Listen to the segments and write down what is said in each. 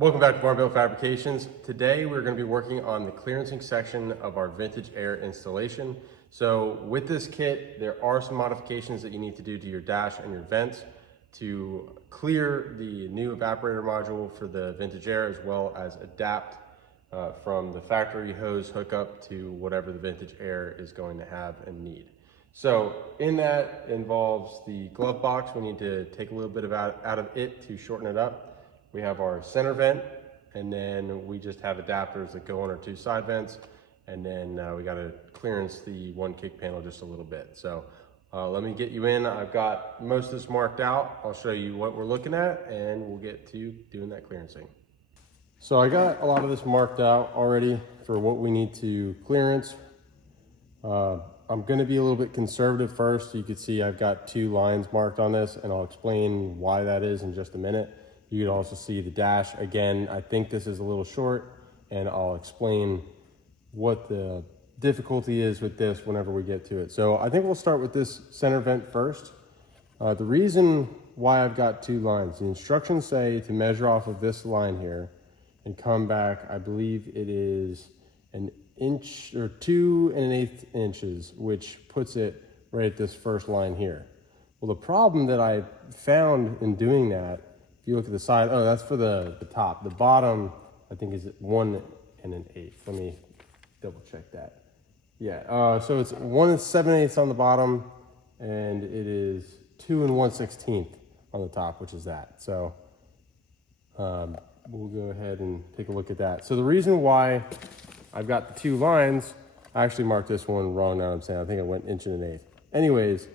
Welcome back to BarnBuilt Fabrications. Today we're going to be working on the clearancing section of our vintage air installation. So with this kit, there are some modifications that you need to do to your dash and your vents to clear the new evaporator module for the vintage air, as well as adapt from the factory hose hookup to whatever the vintage air is going to have and need. So in that involves the glove box. We need to take a little bit out of it to shorten it up. We have our center vent, and then we just have adapters that go on our two side vents, and then we got to clearance the one kick panel just a little bit. So let me get you in. I've got most of this marked out. I'll show you what we're looking at, and we'll get to doing that clearancing. So I got a lot of this marked out already for what we need to clearance. I'm going to be a little bit conservative first. You can see I've got two lines marked on this, and I'll explain why that is in just a minute. You can also see the dash. Again, I think this is a little short, and I'll explain what the difficulty is with this whenever we get to it. So I think we'll start with this center vent first. The reason why I've got two lines, the instructions say to measure off of this line here and come back, I believe it is an inch or 2 1/8 inches, which puts it right at this first line here. Well, the problem that I found in doing that, you look at the side, oh, that's for the top. The bottom, I think, is 1 1/8. Let me double check that. Yeah, so it's 1 7/8 on the bottom, and it is 2 1/16 on the top, which is that. So we'll go ahead and take a look at that. So the reason why I've got the two lines, I actually marked this one wrong now, I'm saying. I think I went 1 1/8. Anyways,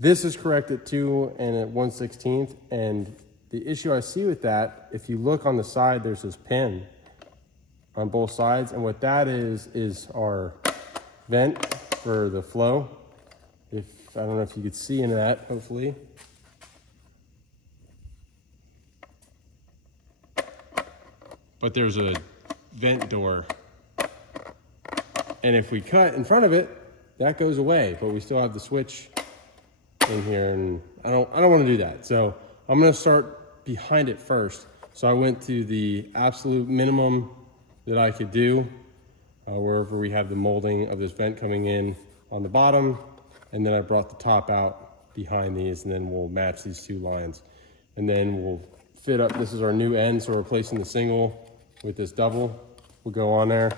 this is correct at 2 1/16, and the issue I see with that, if you look on the side, there's this pin on both sides, and what that is our vent for the flow. I don't know if you could see into that, hopefully. But there's a vent door, and if we cut in front of it, that goes away, but we still have the switch in here, and I don't want to do that. So I'm going to start behind it first. So I went to the absolute minimum that I could do, wherever we have the molding of this vent coming in on the bottom, and then I brought the top out behind these, and then we'll match these two lines, and then we'll fit up. This is our new end, so we're replacing the single with this double. We'll go on there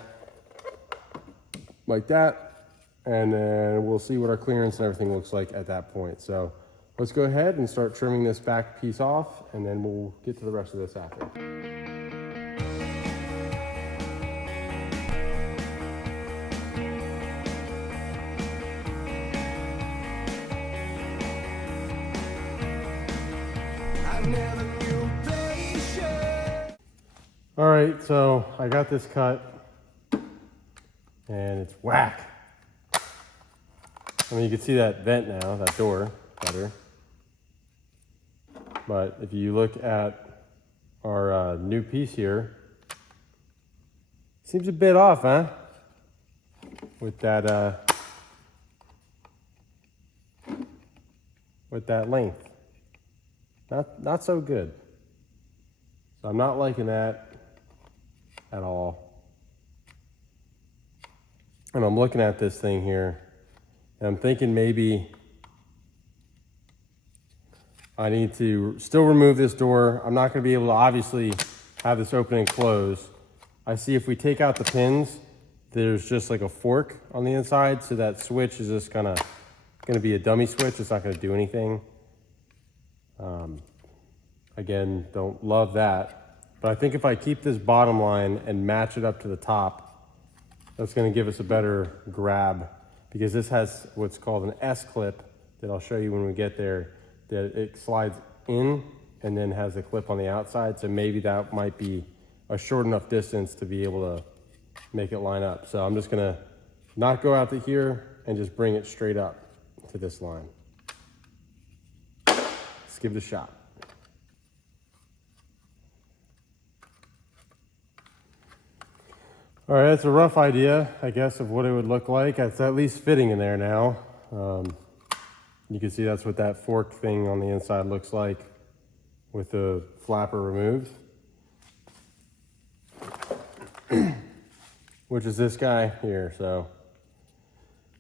like that, and then we'll see what our clearance and everything looks like at that point. So let's go ahead and start trimming this back piece off, and then we'll get to the rest of this after. All right, so I got this cut, and it's whack. I mean, you can see that vent now, that door, better. But if you look at our new piece here, seems a bit off, huh? With that length, not so good. So I'm not liking that at all. And I'm looking at this thing here, and I'm thinking maybe I need to still remove this door. I'm not going to be able to obviously have this open and close. I see if we take out the pins, there's just like a fork on the inside, so that switch is just going to be a dummy switch. It's not going to do anything. Again, don't love that. But I think if I keep this bottom line and match it up to the top, that's going to give us a better grab, because this has what's called an S-clip that I'll show you when we get there, that it slides in and then has a clip on the outside. So maybe that might be a short enough distance to be able to make it line up. So I'm just going to not go out to here and just bring it straight up to this line. Let's give it a shot. All right, that's a rough idea, I guess, of what it would look like. It's at least fitting in there now. You can see that's what that fork thing on the inside looks like with the flapper removed. which is this guy here. So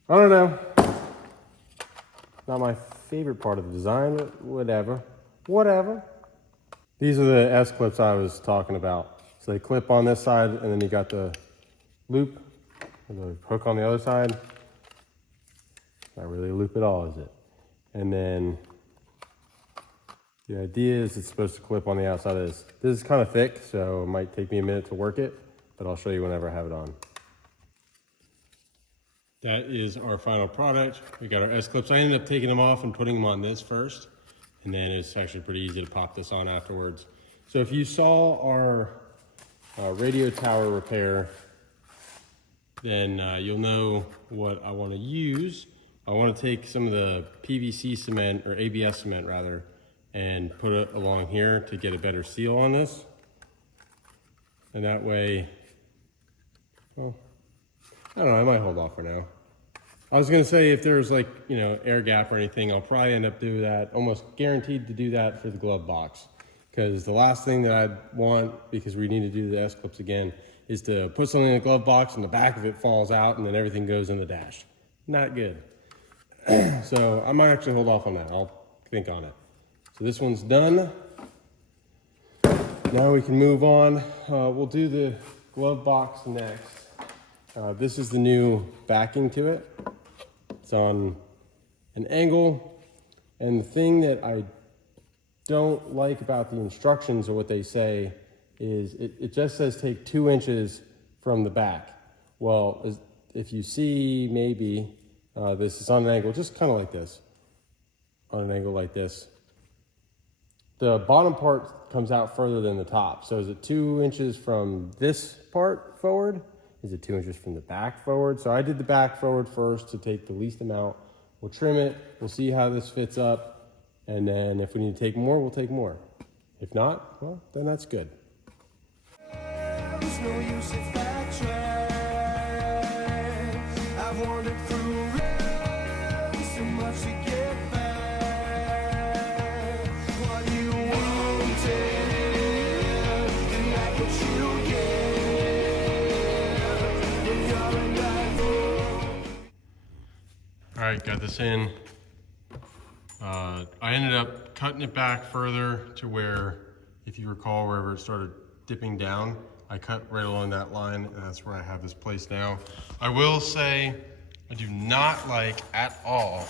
I don't know. Not my favorite part of the design, but whatever. Whatever. These are the S-clips I was talking about. So they clip on this side, and then you got the loop, or the hook on the other side. Not really a loop at all, is it? And then the idea is it's supposed to clip on the outside of this. This is kind of thick, so it might take me a minute to work it, but I'll show you whenever I have it on. That is our final product. We got our S-clips. I ended up taking them off and putting them on this first, and then it's actually pretty easy to pop this on afterwards. So if you saw our radio tower repair, then you'll know what I want to use. I want to take some of the PVC cement, or ABS cement rather, and put it along here to get a better seal on this. And that way, well, I don't know, I might hold off for now. I was gonna say if there's like, you know, air gap or anything, I'll probably end up doing that, almost guaranteed to do that for the glove box. Because the last thing that I'd want, because we need to do the S-clips again, is to put something in the glove box and the back of it falls out and then everything goes in the dash. Not good. So I might actually hold off on that. I'll think on it. So this one's done. Now we can move on. We'll do the glove box next. This is the new backing to it. It's on an angle. And the thing that I don't like about the instructions or what they say is it just says take 2 inches from the back. Well, if you see maybe this is on an angle just kind of like this, on an angle like this. The bottom part comes out further than the top. So is it 2 inches from this part forward? Is it 2 inches from the back forward? So I did the back forward first to take the least amount. We'll trim it. We'll see how this fits up. And then if we need to take more, we'll take more. If not, well, then that's good. There's no use if I try. I've wandered through so much to get back. What you wanted, and like what you get. When you're in that room. All right, got this in. I ended up cutting it back further to where, if you recall, wherever it started dipping down, I cut right along that line, and that's where I have this place now. I will say, I do not like at all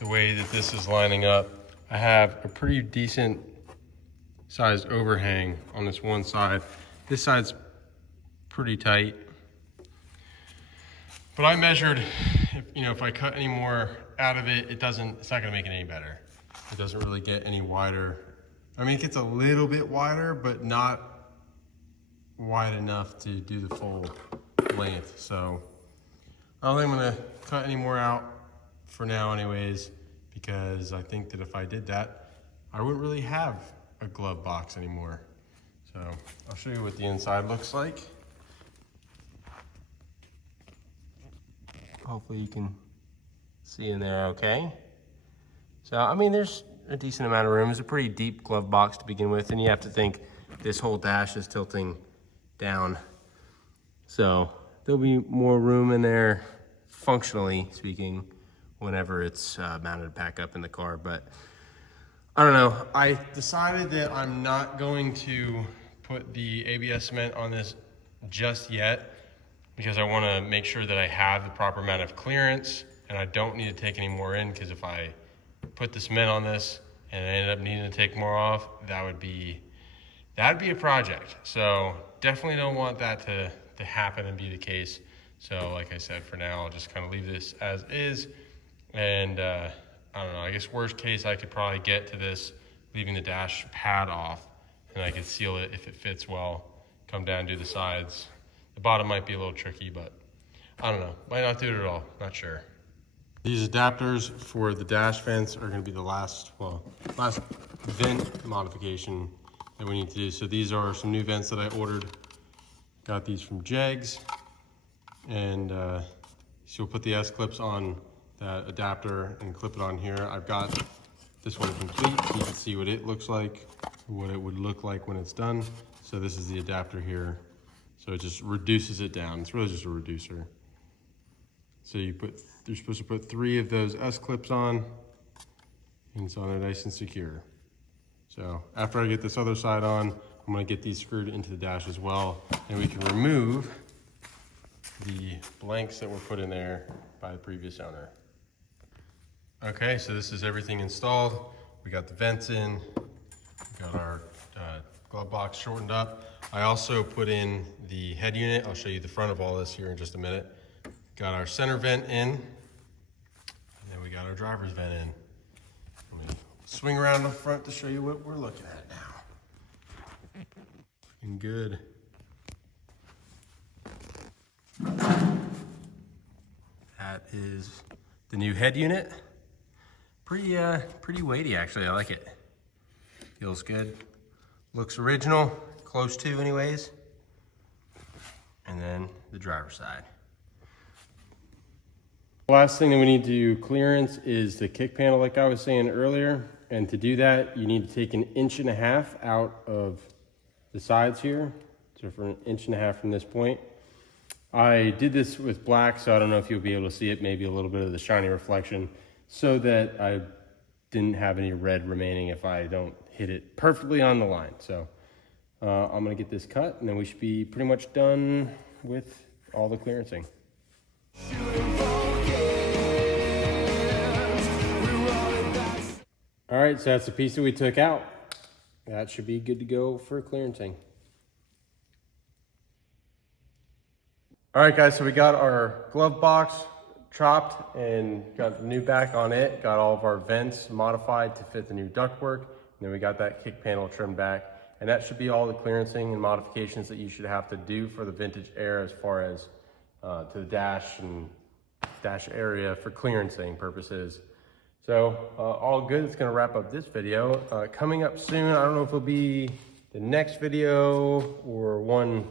the way that this is lining up. I have a pretty decent sized overhang on this one side. This side's pretty tight. But I measured, if I cut any more out of it, it's not gonna make it any better. It doesn't really get any wider. I mean, it gets a little bit wider, but not wide enough to do the full length. So I don't think I'm gonna cut any more out for now anyways, because I think that if I did that, I wouldn't really have a glove box anymore. So I'll show you what the inside looks like. Hopefully you can see in there okay. So, I mean, there's a decent amount of room. It's a pretty deep glove box to begin with, and you have to think this whole dash is tilting down. So there'll be more room in there, functionally speaking, whenever it's mounted back up in the car. But I don't know. I decided that I'm not going to put the ABS cement on this just yet, because I want to make sure that I have the proper amount of clearance and I don't need to take any more in, because if I put the cement on this and I end up needing to take more off, that'd be a project. So definitely don't want that to happen and be the case. So like I said, for now, I'll just kind of leave this as is. And I don't know, I guess worst case, I could probably get to this leaving the dash pad off, and I could seal it if it fits well, come down, do the sides. The bottom might be a little tricky, but I don't know. Might not do it at all, not sure. These adapters for the dash vents are gonna be the last vent modification that we need to do. So these are some new vents that I ordered. Got these from Jegs. And so we'll put the S-clips on that adapter and clip it on here. I've got this one complete, so you can see what it looks like, what it would look like when it's done. So this is the adapter here. So it just reduces it down. It's really just a reducer. So you're supposed to put 3 of those S-clips on, and it's on there nice and secure. So after I get this other side on, I'm gonna get these screwed into the dash as well, and we can remove the blanks that were put in there by the previous owner. Okay, so this is everything installed. We got the vents in, we got our glove box shortened up. I also put in the head unit. I'll show you the front of all this here in just a minute. Got our center vent in, and then we got our driver's vent in. Let me swing around the front to show you what we're looking at now. Looking good. That is the new head unit. Pretty weighty actually, I like it. Feels good. Looks original, close to anyways. And then the driver's side. The last thing that we need to clearance is the kick panel like I was saying earlier. And to do that, you need to take 1.5 inches out of the sides here. So for 1.5 inches from this point. I did this with black, so I don't know if you'll be able to see it, maybe a little bit of the shiny reflection, so that I didn't have any red remaining if I don't hit it perfectly on the line. So I'm gonna get this cut, and then we should be pretty much done with all the clearancing. All right, so that's the piece that we took out. That should be good to go for clearancing. All right, guys, so we got our glove box chopped and got the new back on it. Got all of our vents modified to fit the new ductwork. And then we got that kick panel trimmed back. And that should be all the clearancing and modifications that you should have to do for the Vintage Air as far as to the dash and dash area for clearancing purposes. So all good. It's gonna wrap up this video. Coming up soon, I don't know if it'll be the next video or one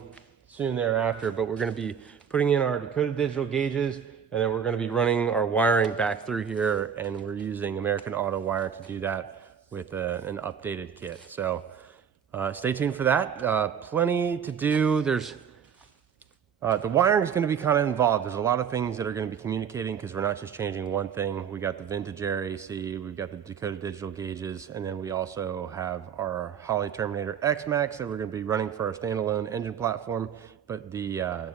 soon thereafter, but we're gonna be putting in our Dakota Digital gauges, and then we're gonna be running our wiring back through here, and we're using American Auto Wire to do that with an updated kit. So stay tuned for that. Plenty to do. There's the wiring is gonna be kind of involved. There's a lot of things that are gonna be communicating because we're not just changing one thing. We got the Vintage Air AC, we've got the Dakota Digital gauges, and then we also have our Holley Terminator X Max that we're gonna be running for our standalone engine platform. But the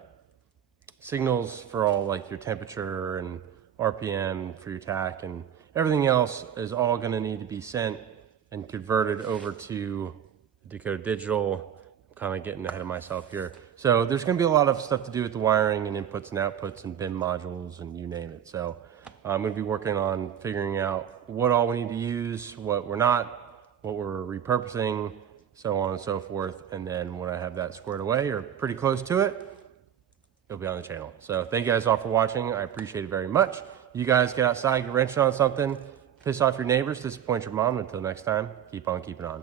signals for all like your temperature and RPM for your tack and everything else is all gonna need to be sent and converted over to Dakota Digital. I'm kind of getting ahead of myself here. So there's gonna be a lot of stuff to do with the wiring and inputs and outputs and BIM modules and you name it. So I'm gonna be working on figuring out what all we need to use, what we're not, what we're repurposing, so on and so forth. And then when I have that squared away or pretty close to it, it'll be on the channel. So thank you guys all for watching. I appreciate it very much. You guys get outside, get wrenching on something, piss off your neighbors, disappoint your mom. Until next time, keep on keeping on.